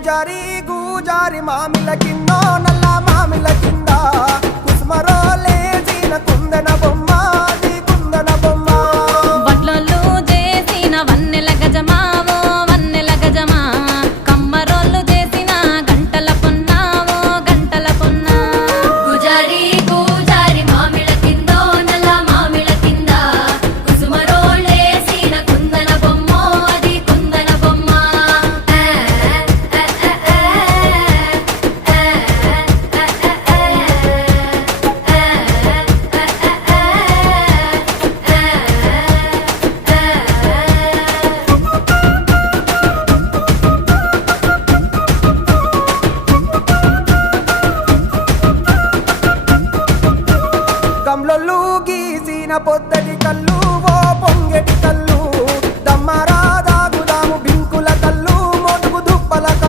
పూజారి గూజారి మామిల కిందో నల్ల మామిల కింద కుసుమరోలేసిన కుందన బొమ్మ అది కుందన బొమ్మ వడ్లొల్లు చేసిన వన్నెల గజమావో వన్నెల గజమా కమ్మరోళ్ళు చేసిన గంటల పొన్నావో గంటల పొన్నా గుజారి గూజారి మామిళ్ళ కిందో నల్ల మామిళ్ళ కింద కుసుమరోళ్ళేసిన కుందన బొమ్మ అది కుందన బొమ్మ గమ్లొల్లు గీసిన పొద్ద